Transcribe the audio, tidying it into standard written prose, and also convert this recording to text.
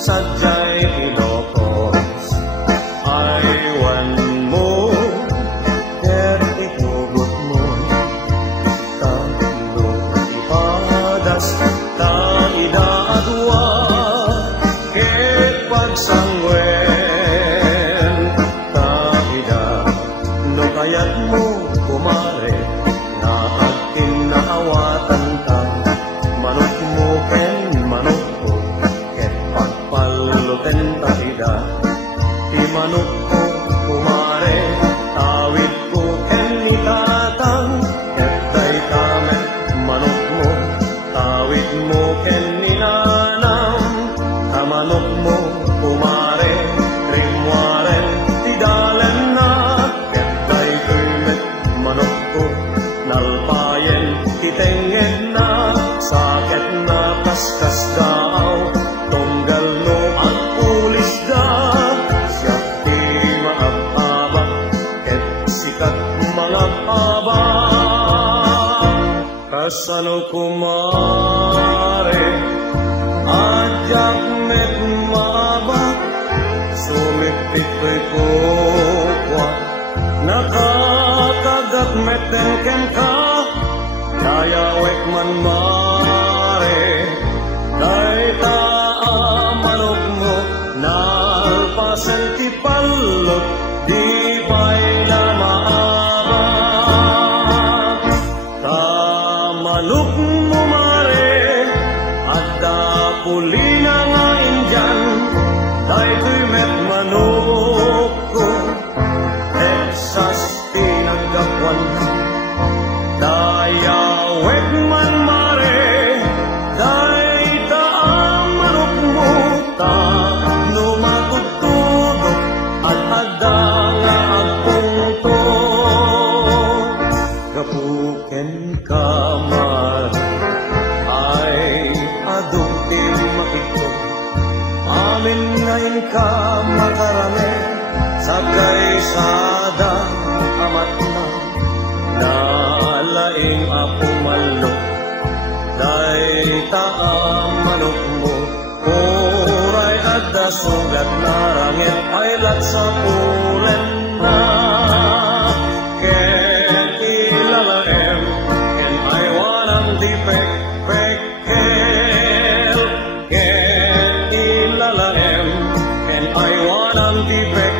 sadya'y Ilocos. Aywan mo, ket itugot mo, talo ipadas, ta idaadwa, ket pagsangwen, ta ida, no kayat mo, kumare, na agtin na awatan ta, manok mo ken manok ko, ket pagpaluten ta ida, ti manok ko kumare, tawid ko ken itatang, ket day kame manok mo, tawid mo ken ninanam, kamanok mo kumare, rimwaren ti dalen na, ket day kumet manok ko, nalpayen titenged na, sakit na kaskas daw, tunggal no ang pulis da, siya ti maababa, ket sikat mga aba, kasano kumare, adyak met maaba, sumipit ko'y kukwa, nakakagat meten ken ka, dayawek man mare, day manok mo, nalpasan ti palot, di pa'y na maaba. Manok mo mare, at pulina nga indyan, day tuy met manok ko, Texas tinagapwan na, dayawek man mare, day manok mo, ta no matutudok, at nga agpungto, kapuken kamar, ay adungtin makito, amin ngayon ka makarami, sagay sada amat na, nalaing apumalo, day manok mo, kuray at dasugat na rangit, ay lat sa pulen na, ken ilalaem, ken ay wanang di pek-pekel, ken ilalaem, ken ay wanang di pek